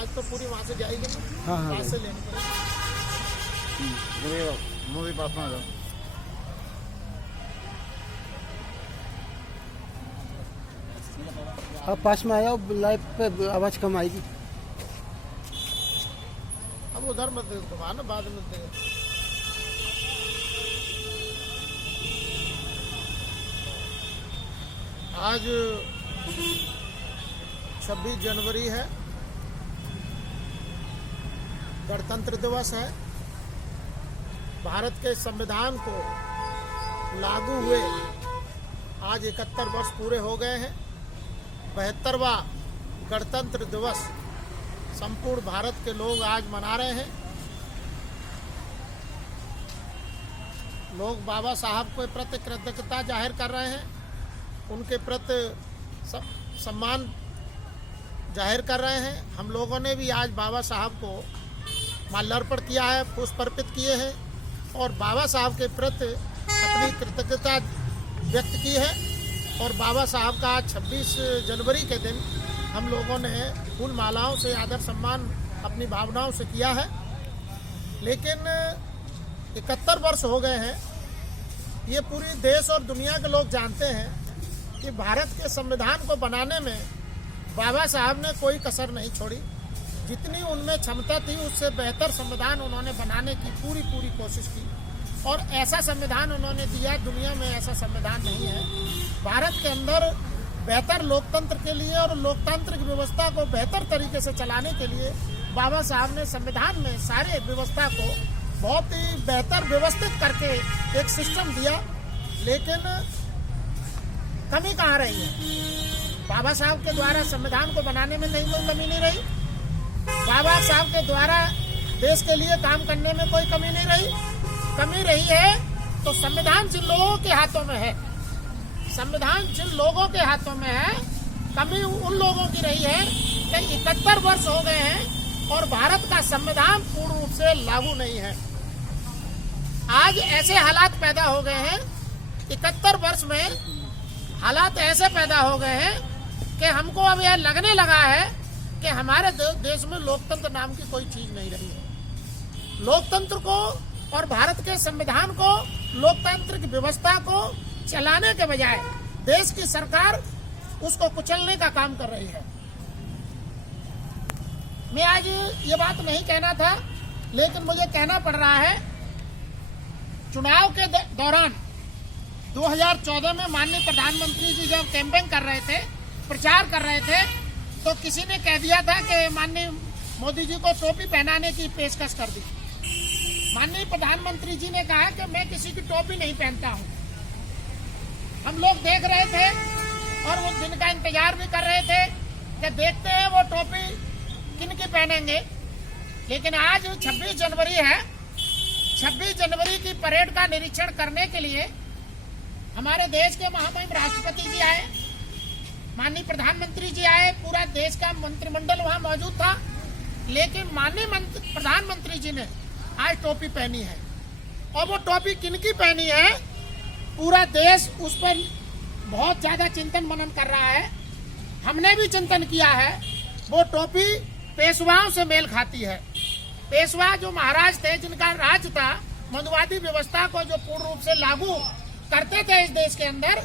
आज तो पूरी वहाँ से जाएगी ना। हाँ हाँ वहाँ से लेनी पड़ेगी। मूवी पास में आ जाओ। आप पास में आया, लाइव पे आवाज कम आएगी। अब उधर मत दे तो ना, बाद में दे। आज 26 जनवरी है, गणतंत्र दिवस है। भारत के संविधान को लागू हुए आज 71 वर्ष पूरे हो गए हैं। 72वां गणतंत्र दिवस संपूर्ण भारत के लोग आज मना रहे हैं। लोग बाबा साहब के प्रति कृतज्ञता जाहिर कर रहे हैं, उनके प्रति सम्मान जाहिर कर रहे हैं। हम लोगों ने भी आज बाबा साहब को माल्यार्पण किया है, पुष्प अर्पित किए हैं और बाबा साहब के प्रति अपनी कृतज्ञता व्यक्त की है। और बाबा साहब का 26 जनवरी के दिन हम लोगों ने फूल मालाओं से आदर सम्मान अपनी भावनाओं से किया है। लेकिन 71 वर्ष हो गए हैं। ये पूरी देश और दुनिया के लोग जानते हैं कि भारत के संविधान को बनाने में बाबा साहब ने कोई कसर नहीं छोड़ी। जितनी उनमें क्षमता थी उससे बेहतर संविधान उन्होंने बनाने की पूरी कोशिश की और ऐसा संविधान उन्होंने दिया, दुनिया में ऐसा संविधान नहीं है। भारत के अंदर बेहतर लोकतंत्र के लिए और लोकतांत्रिक व्यवस्था को बेहतर तरीके से चलाने के लिए बाबा साहब ने संविधान में सारे व्यवस्था को बहुत ही बेहतर व्यवस्थित करके एक सिस्टम दिया। लेकिन कमी कहाँ रही है? बाबा साहब के द्वारा संविधान को बनाने में नहीं कोई कमी नहीं रही। बाबा साहब के द्वारा देश के लिए काम करने में कोई कमी नहीं रही। कमी रही है तो संविधान जिन लोगों के हाथों में है, संविधान जिन लोगों के हाथों में है, कमी उन लोगों की रही है कि 71 वर्ष हो गए हैं और भारत का संविधान पूर्ण रूप से लागू नहीं है। आज ऐसे हालात पैदा हो गए हैं, 71 वर्ष में हालात ऐसे पैदा हो गए हैं कि हमको अब यह लगने लगा है कि हमारे देश में लोकतंत्र नाम की कोई चीज नहीं रही है। लोकतंत्र को और भारत के संविधान को, लोकतांत्रिक व्यवस्था को चलाने के बजाय देश की सरकार उसको कुचलने का काम कर रही है। मैं आज ये बात नहीं कहना था, लेकिन मुझे कहना पड़ रहा है। चुनाव के दौरान 2014 में माननीय प्रधानमंत्री जी जब कैंपेन कर रहे थे, प्रचार कर रहे थे, तो किसी ने कह दिया था कि माननीय मोदी जी को टोपी पहनाने की पेशकश कर दी। माननीय प्रधानमंत्री जी ने कहा कि मैं किसी की टोपी नहीं पहनता हूं। हम लोग देख रहे थे और उस दिन का इंतजार भी कर रहे थे कि देखते हैं वो टोपी किन की पहनेंगे। लेकिन आज 26 जनवरी है। 26 जनवरी की परेड का निरीक्षण करने के लिए हमारे देश के महामहिम राष्ट्रपति जी आए, माननीय प्रधानमंत्री जी आए, पूरा देश का मंत्रिमंडल वहां मौजूद था। लेकिन माननीय प्रधानमंत्री जी ने आज टोपी पहनी है और वो टोपी किनकी पहनी है, पूरा देश उस पर बहुत ज्यादा चिंतन मनन कर रहा है। हमने भी चिंतन किया है। वो टोपी पेशवाओं से मेल खाती है। पेशवा जो महाराज थे, जिनका राज था, मनुवादी व्यवस्था को जो पूर्ण रूप से लागू करते थे इस देश के अंदर,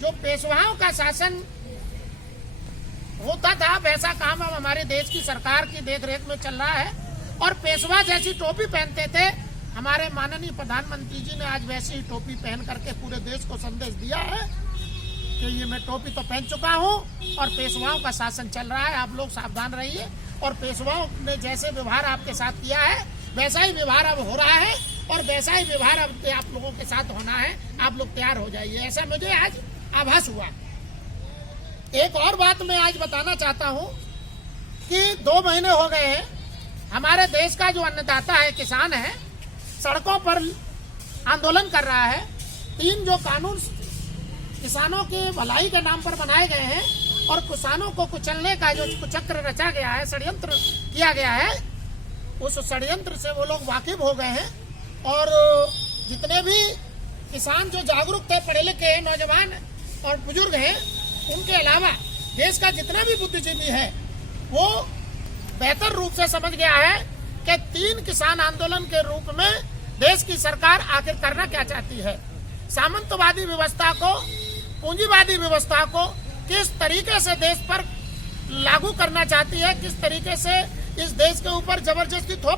जो पेशवाओं का शासन होता था, वैसा काम अब हमारे देश की सरकार की देखरेख में चल रहा है। और पेशवा जैसी टोपी पहनते थे, हमारे माननीय प्रधानमंत्री जी ने आज वैसी ही टोपी पहन करके पूरे देश को संदेश दिया है कि ये मैं टोपी तो पहन चुका हूँ और पेशवाओं का शासन चल रहा है, आप लोग सावधान रहिए। और पेशवाओं ने जैसे व्यवहार आपके साथ किया है, वैसा ही व्यवहार अब हो रहा है और वैसा ही व्यवहार अब आप लोगों के साथ होना है। आप लोग तैयार हो जाइए, ऐसा मुझे आज आभास हुआ। एक और बात मैं आज बताना चाहता हूँ कि 2 महीने हो गए हैं, हमारे देश का जो अन्नदाता है, किसान है, सड़कों पर आंदोलन कर रहा है। 3 जो कानून किसानों के भलाई के नाम पर बनाए गए हैं और किसानों को कुचलने का जो कुचक्र रचा गया है, षड्यंत्र किया गया है, उस षड्यंत्र से वो लोग वाकिफ हो गए हैं। और जितने भी किसान जो जागरूक थे, पढ़े लिखे नौजवान और बुजुर्ग हैं, उनके अलावा देश का जितना भी बुद्धिजीवी है, वो बेहतर रूप से समझ गया है कि 3 किसान आंदोलन के रूप में देश की सरकार आखिर करना क्या चाहती है। सामंतवादी व्यवस्था को, पूंजीवादी व्यवस्था को किस तरीके से देश पर लागू करना चाहती है, किस तरीके से इस देश के ऊपर जबरदस्ती थोप